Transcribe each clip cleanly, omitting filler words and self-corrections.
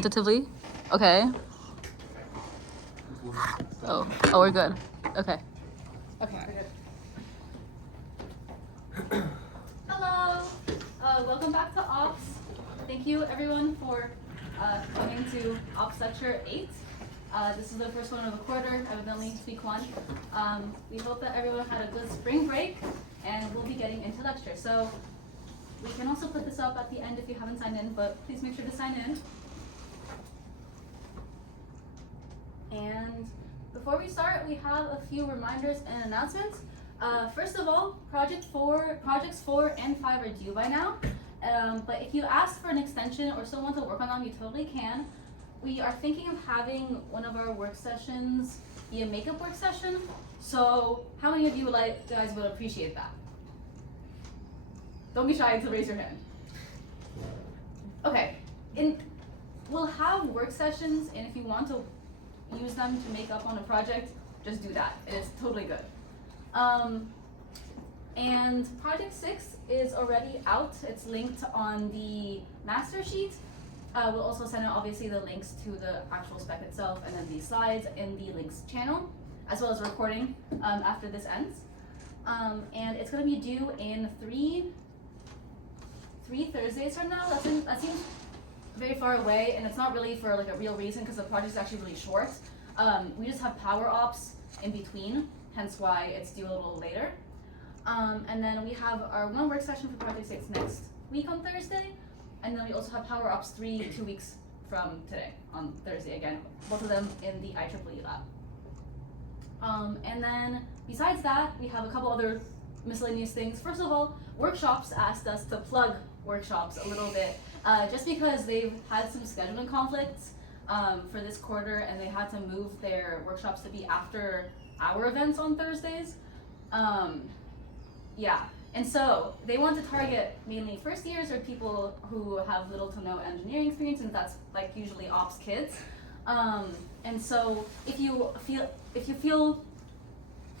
Tentatively? Okay. Oh, we're good. Okay. Okay. Hello. Welcome back to Ops. Thank you everyone for coming to Ops Lecture 8. This is the first one of the quarter, evidently week 1. We hope that everyone had a good spring break, and we'll be getting into lecture. So we can also put this up at the end if you haven't signed in, but please make sure to sign in. And before we start, we have a few reminders and announcements. First of all, projects 4 and 5 are due by now. But if you ask for an extension or still want to work on them, you totally can. We are thinking of having one of our work sessions be a makeup work session. So how many of you guys would appreciate that? Don't be shy to raise your hand. Okay, we'll have work sessions, and if you want to use them to make up on a project, just do that. It is totally good. And project 6 is already out. It's linked on the master sheet. We'll also send out obviously the links to the actual spec itself, and then the slides in the links channel, as well as a recording after this ends. And it's going to be due in three Thursdays from now. That seems very far away, and it's not really for like a real reason because the project is actually really short. We just have power ops in between, hence why it's due a little later. And then we have our one work session for project 6 next week on Thursday, and then we also have power ops 3 2 weeks from today on Thursday again, both of them in the IEEE lab. And then besides that, we have a couple other miscellaneous things. First of all, workshops asked us to plug workshops a little bit, just because they've had some scheduling conflicts for this quarter, and they had to move their workshops to be after our events on Thursdays. Yeah, and so they want to target mainly first years or people who have little to no engineering experience, and that's like usually ops kids. And so if you feel,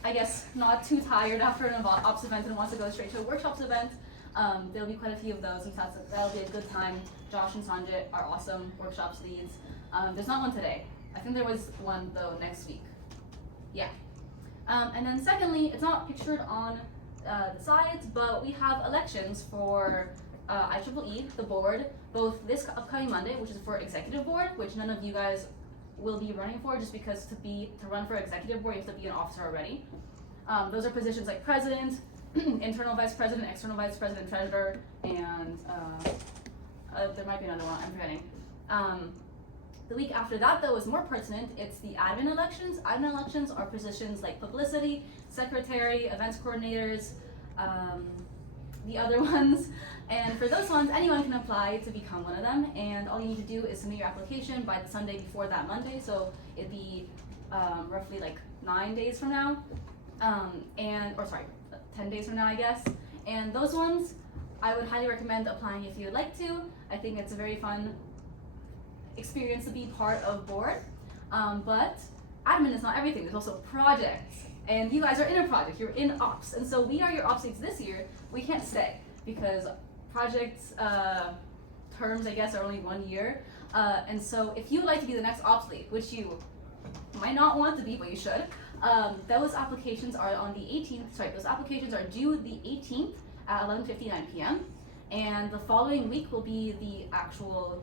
I guess, not too tired after an ops event and wants to go straight to a workshops event, there'll be quite a few of those, and that'll be a good time. Josh and Sanjit are awesome workshops leads. There's not one today. I think there was one though next week. Yeah. And then secondly, it's not pictured on the sides, but we have elections for IEEE, the board, both this upcoming Monday, which is for executive board, which none of you guys will be running for, just because to run for executive board, you have to be an officer already. Those are positions like president, internal vice president, external vice president, treasurer, and there might be another one, I'm forgetting. The week after that, though, is more pertinent. It's the admin elections. Admin elections are positions like publicity, secretary, events coordinators, the other ones. And for those ones, anyone can apply to become one of them. And all you need to do is submit your application by the Sunday before that Monday. So it'd be roughly like 9 days from now. 10 days from now, I guess. And those ones, I would highly recommend applying if you would like to. I think it's a very fun experience to be part of board, but admin is not everything. There's also projects, and you guys are in a project. You're in ops, and so we are your ops leads this year. We can't stay because projects terms, I guess, are only 1 year, and so if you would like to be the next ops lead, which you might not want to be, but you should, those applications are on the 18th. Sorry, those applications are due the 18th at 11:59 p.m. and the following week will be the actual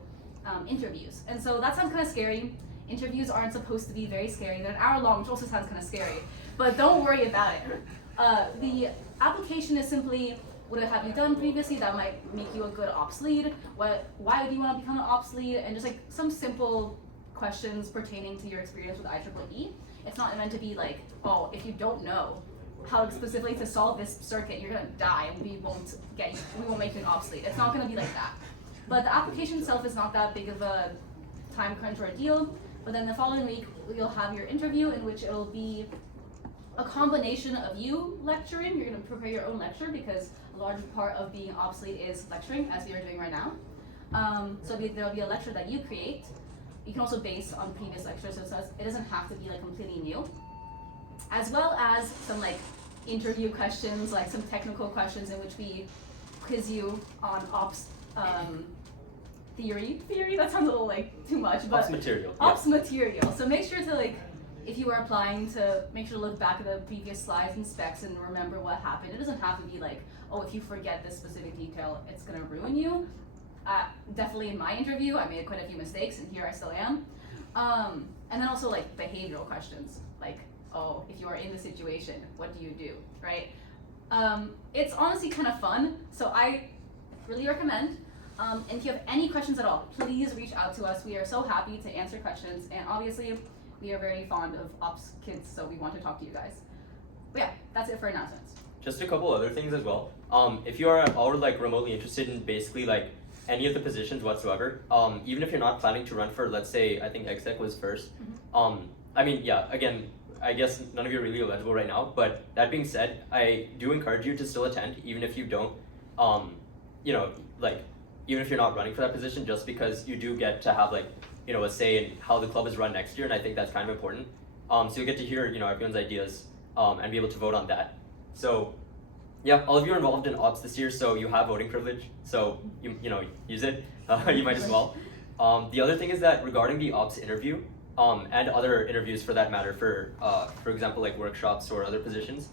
interviews. And so that sounds kind of scary. Interviews aren't supposed to be very scary. They're an hour long, which also sounds kind of scary. But don't worry about it. The application is simply, what have you done previously that might make you a good ops lead? Why do you want to become an ops lead? And just like some simple questions pertaining to your experience with IEEE. It's not meant to be like, oh, if you don't know how specifically to solve this circuit, you're gonna die and we won't make you an ops lead. It's not gonna be like that. But the application itself is not that big of a time crunch or a deal. But then the following week, you'll have your interview, in which it'll be a combination of you lecturing. You're going to prepare your own lecture because a large part of being ops lead is lecturing, as we are doing right now. So there'll be a lecture that you create. You can also base on previous lectures, so it doesn't have to be like completely new. As well as some like interview questions, like some technical questions in which we quiz you on ops theory, that sounds a little like too much, but Ops material. ops material. So make sure to like, if you are applying, to make sure to look back at the previous slides and specs and remember what happened. It doesn't have to be like, oh, if you forget this specific detail, it's gonna ruin you. Definitely in my interview, I made quite a few mistakes, and here I still am. And then also like behavioral questions, like, oh, if you are in the situation, what do you do, right? It's honestly kind of fun, so I really recommend. And if you have any questions at all, please reach out to us. We are so happy to answer questions, and obviously, we are very fond of ops kids, so we want to talk to you guys. But yeah, that's it for announcements. Just a couple other things as well. If you are at all like remotely interested in basically like any of the positions whatsoever, even if you're not planning to run for, let's say, I think exec was first. I mean, yeah, again, I guess none of you are really eligible right now, but that being said, I do encourage you to still attend, even if you don't, you know, like, even if you're not running for that position, just because you do get to have like, you know, a say in how the club is run next year, and I think that's kind of important. So you'll get to hear, you know, everyone's ideas, and be able to vote on that. So, yeah, all of you are involved in ops this year, so you have voting privilege. So you know, use it. You might as well. The other thing is that regarding the ops interview, and other interviews for that matter, for example, like workshops or other positions,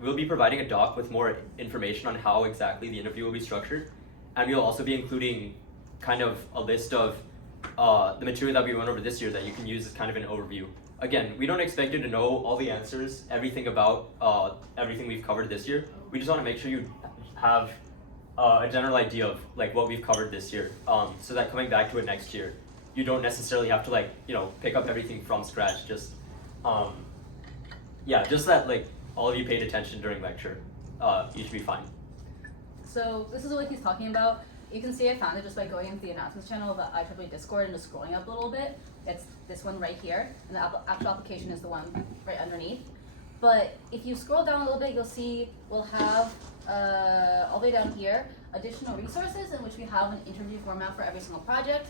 we'll be providing a doc with more information on how exactly the interview will be structured, and we'll also be including kind of a list of the material that we went over this year that you can use as kind of an overview. Again, we don't expect you to know all the answers, everything about everything we've covered this year. We just want to make sure you have a general idea of like what we've covered this year, so that coming back to it next year, you don't necessarily have to like, you know, pick up everything from scratch. Just yeah, just that like all of you paid attention during lecture, you should be fine. So this is what he's talking about. You can see I found it just by going into the announcements channel of the IEEE Discord and just scrolling up a little bit. It's this one right here, and the actual application is the one right underneath. But if you scroll down a little bit, you'll see we'll have, all the way down here, additional resources in which we have an interview format for every single project.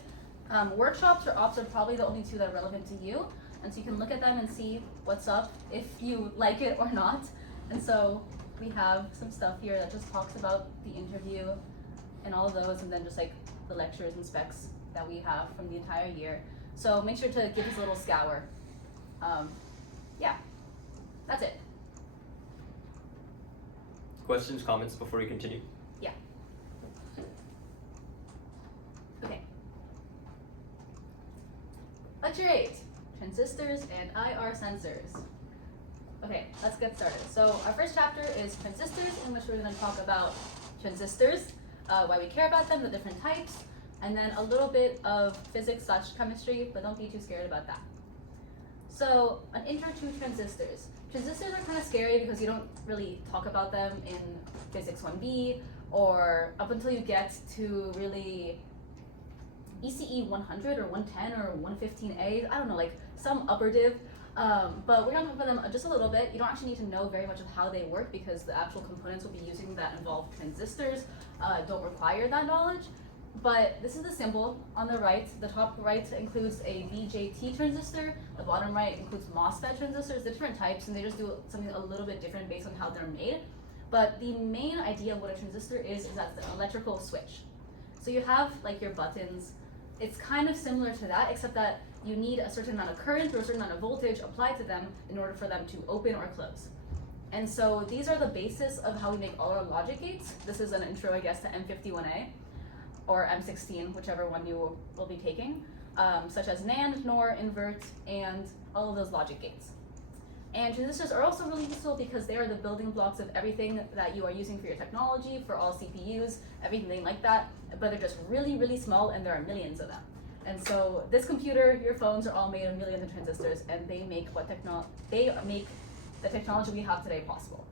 Workshops or ops are probably the only two that are relevant to you, and so you can look at them and see what's up, if you like it or not. And so we have some stuff here that just talks about the interview and all of those, and then just like the lectures and specs that we have from the entire year. So make sure to give us a little scour. Yeah, that's it. Questions, comments before we continue? Yeah. Okay. Lecture 8, Transistors and IR Sensors. Okay, let's get started. So our first chapter is Transistors, in which we're going to talk about transistors, why we care about them, the different types, and then a little bit of physics/chemistry, but don't be too scared about that. So, an intro to transistors. Transistors are kind of scary because you don't really talk about them in Physics 1B, or up until you get to really ECE 100 or 110 or 115A, I don't know, like some upper div. But we're going to talk about them just a little bit. You don't actually need to know very much of how they work because the actual components we'll be using that involve transistors don't require that knowledge. But this is the symbol on the right. The top right includes a BJT transistor. The bottom right includes MOSFET transistors, the different types, and they just do something a little bit different based on how they're made. But the main idea of what a transistor is that it's an electrical switch. So you have like your buttons. It's kind of similar to that, except that you need a certain amount of current or a certain amount of voltage applied to them in order for them to open or close. And so these are the basis of how we make all our logic gates. This is an intro, I guess, to M51A or M16, whichever one you will be taking, such as NAND, NOR, invert, and all of those logic gates. And transistors are also really useful because they are the building blocks of everything that you are using for your technology, for all CPUs, everything like that, but they're just really, really small, and there are millions of them. And so this computer, your phones are all made of millions of transistors, and they make the technology we have today possible.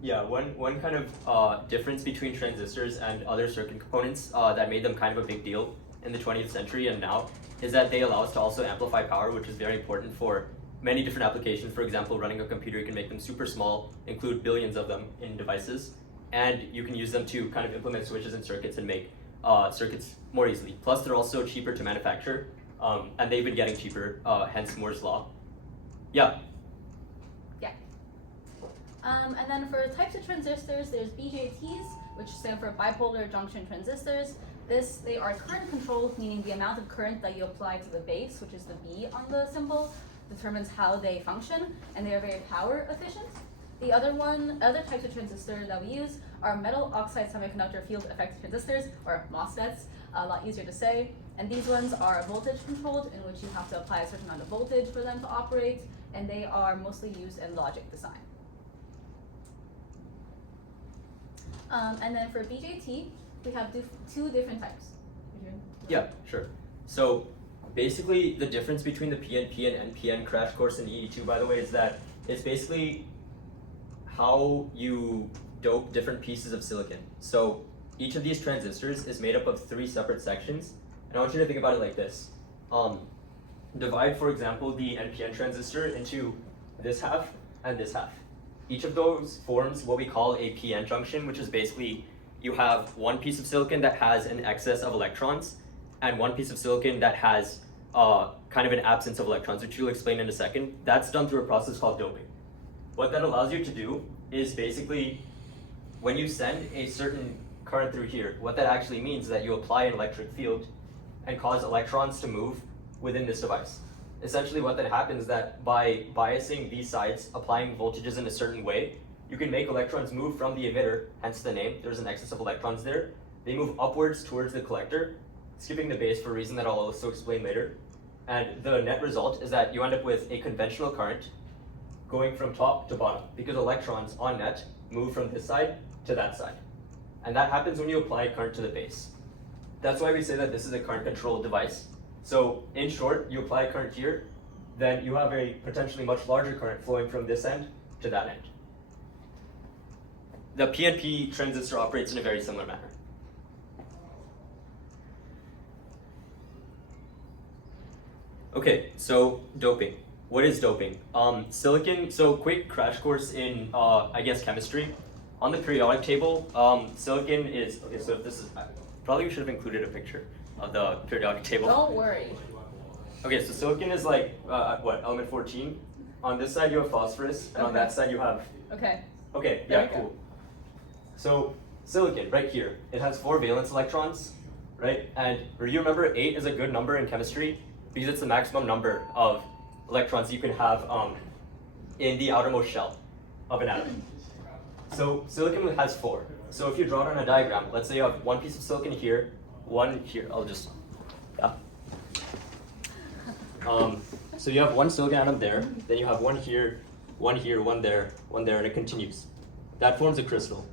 Yeah, one kind of difference between transistors and other circuit components that made them kind of a big deal in the 20th century and now is that they allow us to also amplify power, which is very important for many different applications. For example, running a computer, you can make them super small, include billions of them in devices, and you can use them to kind of implement switches and circuits and make circuits more easily. Plus, they're also cheaper to manufacture, and they've been getting cheaper, hence Moore's law. Yeah. And then for types of transistors, there's BJTs, which stand for bipolar junction transistors. They are current controlled, meaning the amount of current that you apply to the base, which is the B on the symbol, determines how they function, and they are very power efficient. The other types of transistor that we use are metal oxide semiconductor field effect transistors, or MOSFETs, a lot easier to say. And these ones are voltage controlled, in which you have to apply a certain amount of voltage for them to operate, and they are mostly used in logic design. And then for BJT, we have two different types. Yeah, sure. So basically the difference between the PNP and NPN crash course in EE2, by the way, is that it's basically how you dope different pieces of silicon. So each of these transistors is made up of 3 separate sections, and I want you to think about it like this. Divide, for example, the NPN transistor into this half and this half. Each of those forms what we call a PN junction, which is basically you have one piece of silicon that has an excess of electrons and one piece of silicon that has kind of an absence of electrons, which you'll explain in a second. That's done through a process called doping. What that allows you to do is basically when you send a certain current through here, what that actually means is that you apply an electric field and cause electrons to move within this device. Essentially what then happens is that by biasing these sides, applying voltages in a certain way, you can make electrons move from the emitter, hence the name, there's an excess of electrons there. They move upwards towards the collector, skipping the base for a reason that I'll also explain later. And the net result is that you end up with a conventional current going from top to bottom, because electrons on net move from this side to that side. And that happens when you apply current to the base. That's why we say that this is a current controlled device. So in short, you apply current here, then you have a potentially much larger current flowing from this end to that end. The PNP transistor operates in a very similar manner. Okay, so doping. What is doping? Silicon, so quick crash course in, I guess, chemistry. On the periodic table, silicon is, okay, so if this is, probably we should have included a picture of the periodic table. Don't worry. Okay, so silicon is like, what, element 14? On this side you have phosphorus, and on that side you have... Okay. Okay, yeah, cool. So silicon, right here, it has 4 valence electrons, right? And you remember 8 is a good number in chemistry because it's the maximum number of electrons you can have in the outermost shell of an atom. So silicon has 4. So if you draw it on a diagram, let's say you have one piece of silicon here, one here, I'll just, yeah. So you have one silicon atom there, then you have one here, one there, and it continues. That forms a crystal.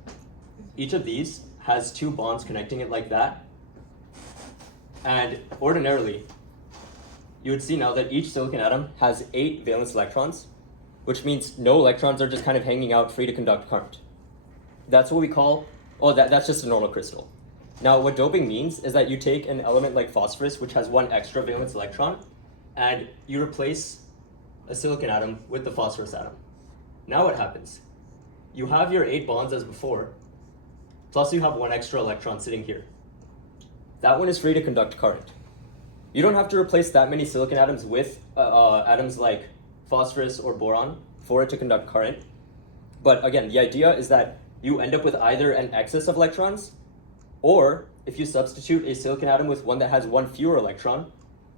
Each of these has 2 bonds connecting it like that. And ordinarily, you would see now that each silicon atom has 8 valence electrons, which means no electrons are just kind of hanging out free to conduct current. That's what we call, oh, that's just a normal crystal. Now, what doping means is that you take an element like phosphorus, which has 1 extra valence electron, and you replace a silicon atom with the phosphorus atom. Now what happens? You have your 8 bonds as before, plus you have 1 extra electron sitting here. That one is free to conduct current. You don't have to replace that many silicon atoms with atoms like phosphorus or boron for it to conduct current. But again, the idea is that you end up with either an excess of electrons, or if you substitute a silicon atom with one that has 1 fewer electron,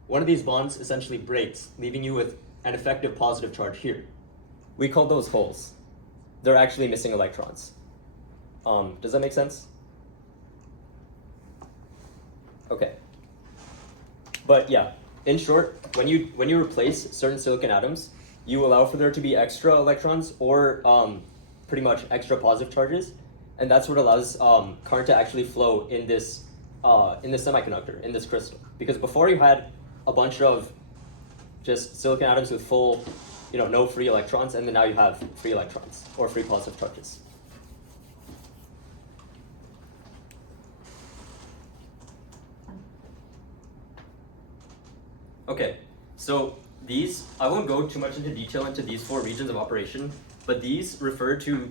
one of these bonds essentially breaks, leaving you with an effective positive charge here. We call those holes. They're actually missing electrons. Does that make sense? Okay. But yeah, in short, when you replace certain silicon atoms, you allow for there to be extra electrons or pretty much extra positive charges, and that's what allows current to actually flow in this semiconductor, in this crystal. Because before you had a bunch of just silicon atoms with full, no free electrons, and then now you have free electrons or free positive charges. Okay, so these, I won't go too much into detail into these 4 regions of operation, but these refer to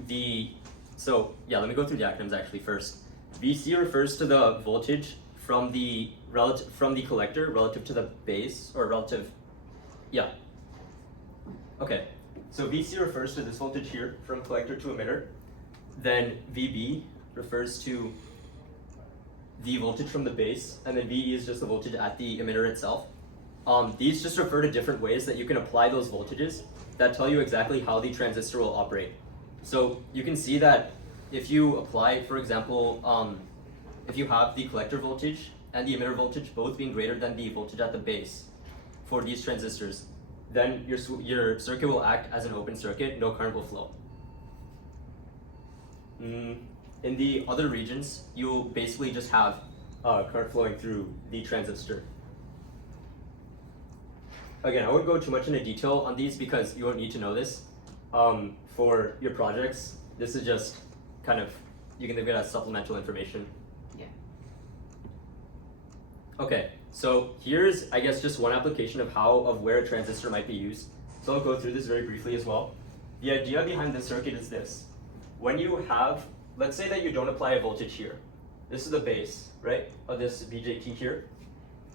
so yeah, let me go through the acronyms actually first. VC refers to the voltage from the collector relative to the base, or relative, yeah. Okay, so VC refers to this voltage here from collector to emitter. Then VB refers to the voltage from the base, and then VE is just the voltage at the emitter itself. These just refer to different ways that you can apply those voltages that tell you exactly how the transistor will operate. So you can see that if you apply, for example, if you have the collector voltage and the emitter voltage both being greater than the voltage at the base for these transistors, then your circuit will act as an open circuit, no current will flow. In the other regions, you'll basically just have current flowing through the transistor. Again, I won't go too much into detail on these because you won't need to know this. For your projects, this is just kind of, you can think of it as supplemental information. Yeah. Okay, so here's, I guess, just one application of where a transistor might be used. So I'll go through this very briefly as well. The idea behind this circuit is this. When you have, let's say that you don't apply a voltage here. This is the base, right, of this BJT here.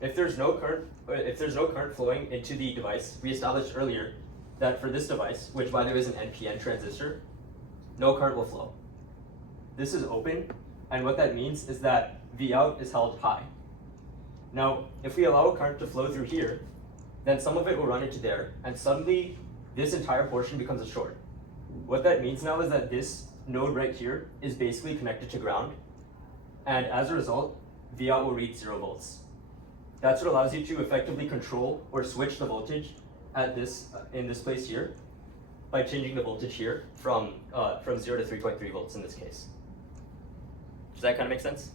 If there's no current flowing into the device, we established earlier that for this device, which by the way is an NPN transistor, no current will flow. This is open, and what that means is that Vout is held high. Now, if we allow a current to flow through here, then some of it will run into there, and suddenly this entire portion becomes a short. What that means now is that this node right here is basically connected to ground, and as a result, Vout will read 0 volts. That's what allows you to effectively control or switch the voltage at in this place here by changing the voltage here from 0 to 3.3 volts in this case. Does that kind of make sense?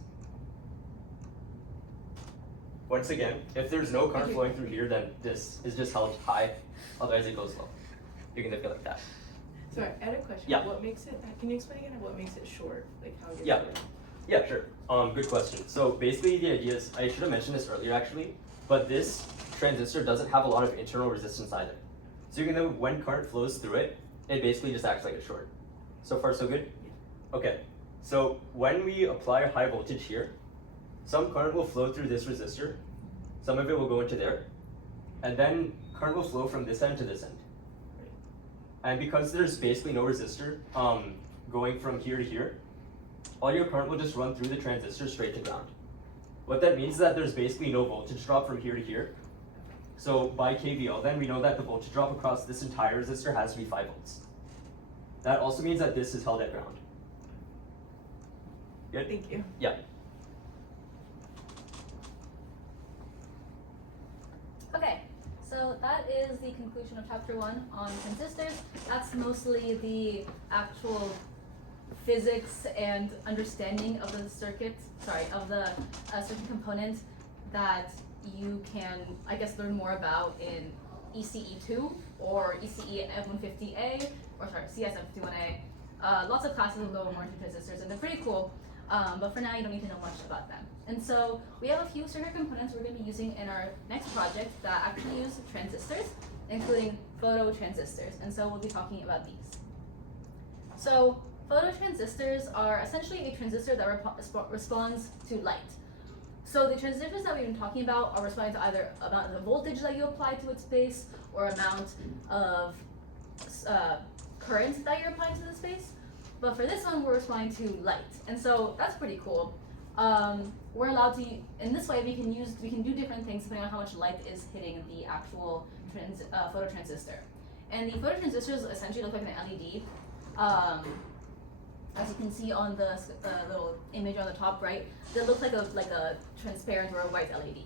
Once again, if there's no current flowing through here, then this is just held high, otherwise it goes low. You can think of it like that. Sorry, I had a question. Yeah. What makes it, can you explain again what makes it short? Like how you're Yeah. short? Yeah, sure. Good question. So basically the idea is, I should have mentioned this earlier actually, but this transistor doesn't have a lot of internal resistance either. So you can know when current flows through it, it basically just acts like a short. So far so good? Okay. So when we apply a high voltage here, some current will flow through this resistor, some of it will go into there, and then current will flow from this end to this end. And because there's basically no resistor going from here to here, all your current will just run through the transistor straight to ground. What that means is that there's basically no voltage drop from here to here. So by KVL, then we know that the voltage drop across this entire resistor has to be 5 volts. That also means that this is held at ground. Good? Thank you. Yeah. Okay, so that is the conclusion of chapter 1 on transistors. That's mostly the actual physics and understanding of the circuit, of the circuit component that you can, I guess, learn more about in ECE2 or ECE F150A, or CS F51A. Lots of classes will go more into transistors, and they're pretty cool, but for now you don't need to know much about them. And so we have a few circuit components we're going to be using in our next project that actually use transistors, including phototransistors, and so we'll be talking about these. So phototransistors are essentially a transistor that responds to light. So the transistors that we've been talking about are responding to either amount of voltage that you apply to its base or amount of current that you're applying to the space. But for this one, we're responding to light, and so that's pretty cool. We're allowed to, in this way, we can do different things depending on how much light is hitting the actual phototransistor. And the phototransistors essentially look like an LED. As you can see on the little image on the top right, they look like a transparent or a white LED.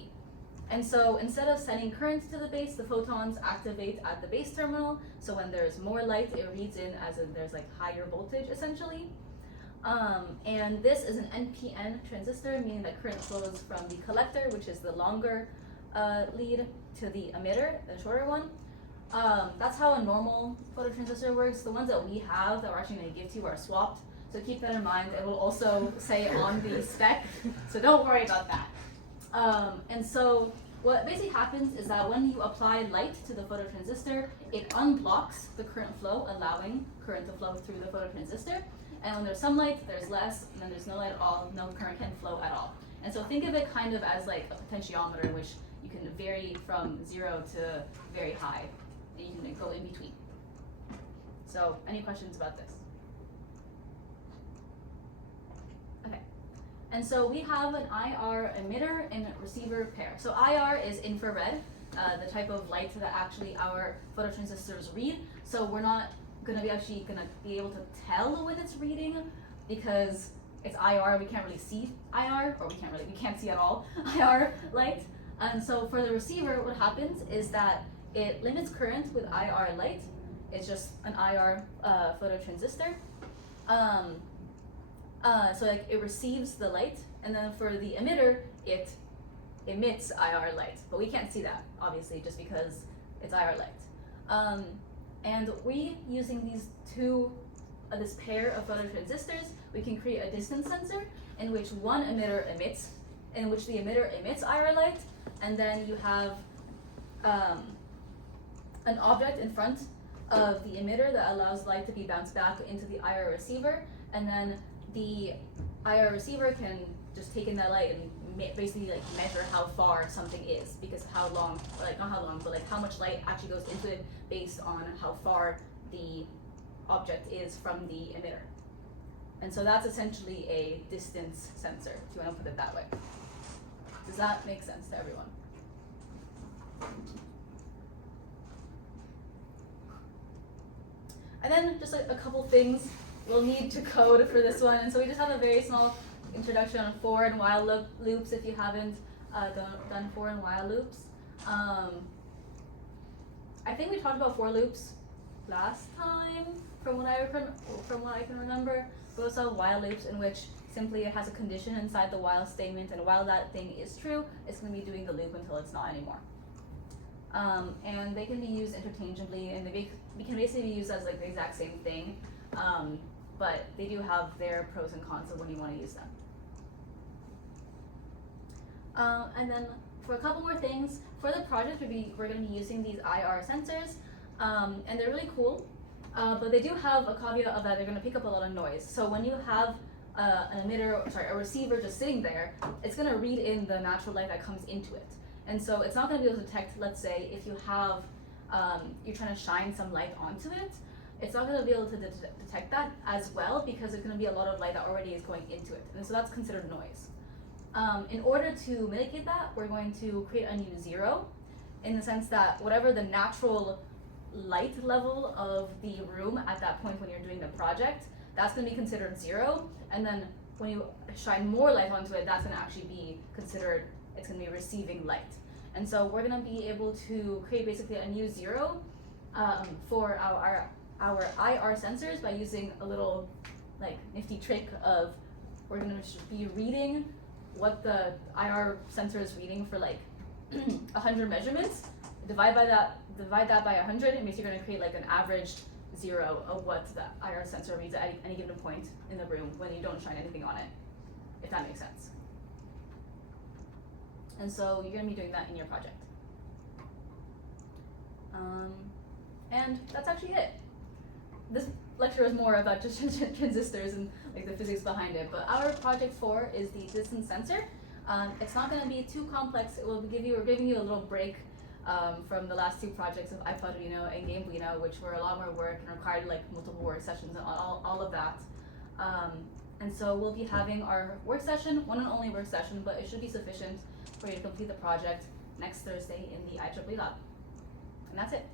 And so instead of sending current to the base, the photons activate at the base terminal. So when there's more light, it reads in as in there's like higher voltage essentially. And this is an NPN transistor, meaning that current flows from the collector, which is the longer lead, to the emitter, the shorter one. That's how a normal phototransistor works. The ones that we have that we're actually going to give to you are swapped. So keep that in mind. It will also say on the spec, so don't worry about that. And so what basically happens is that when you apply light to the phototransistor, it unblocks the current flow, allowing current to flow through the phototransistor. And when there's some light, there's less, and then there's no light at all, no current can flow at all. And so think of it kind of as like a potentiometer in which you can vary from 0 to very high, and you can go in between. So any questions about this? Okay. And so we have an IR emitter and receiver pair. So IR is infrared, the type of light that actually our phototransistors read. So we're not gonna be able to tell when it's reading because it's IR. We can't really see IR, or we can't see at all IR light. And so for the receiver, what happens is that it limits current with IR light. It's just an IR phototransistor. So like it receives the light, and then for the emitter, it emits IR light. But we can't see that, obviously, just because it's IR light. And we, using this pair of phototransistors, we can create a distance sensor in which the emitter emits IR light, and then you have an object in front of the emitter that allows light to be bounced back into the IR receiver, and then the IR receiver can just take in that light and basically like measure how far something is, because not how long, but like how much light actually goes into it based on how far the object is from the emitter. And so that's essentially a distance sensor, if you want to put it that way. Does that make sense to everyone? And then just like a couple things we'll need to code for this one. And so we just have a very small introduction on for and while loops if you haven't done for and while loops. I think we talked about for loops last time from what I can remember. We also have while loops in which simply it has a condition inside the while statement, and while that thing is true, it's going to be doing the loop until it's not anymore. And they can be used interchangeably, and they can basically be used as like the exact same thing, but they do have their pros and cons of when you want to use them. And then for a couple more things, for the project we're going to be using these IR sensors, and they're really cool, but they do have a caveat of that they're going to pick up a lot of noise. So when you have a receiver just sitting there, it's going to read in the natural light that comes into it. And so it's not going to be able to detect, let's say, if you have, you're trying to shine some light onto it, it's not going to be able to detect that as well, because there's going to be a lot of light that already is going into it. And so that's considered noise. In order to mitigate that, we're going to create a new zero, in the sense that whatever the natural light level of the room at that point when you're doing the project, that's going to be considered 0. And then when you shine more light onto it, that's going to actually be considered, it's going to be receiving light. And so we're going to be able to create basically a new 0 for our IR sensors by using a little like nifty trick of, we're going to be reading what the IR sensor is reading for like 100 measurements, divide that by 100, it means you're going to create like an average 0 of what the IR sensor reads at any given point in the room when you don't shine anything on it, if that makes sense. And so you're going to be doing that in your project. And that's actually it. This lecture is more about just transistors and like the physics behind it, but our project 4 is the distance sensor. It's not going to be too complex. We're giving you a little break from the last 2 projects of iPodino and Gamebuino, which were a lot more work and required like multiple work sessions and all of that. And so we'll be having our work session, one and only work session, but it should be sufficient for you to complete the project next Thursday in the IEEE lab. And that's it.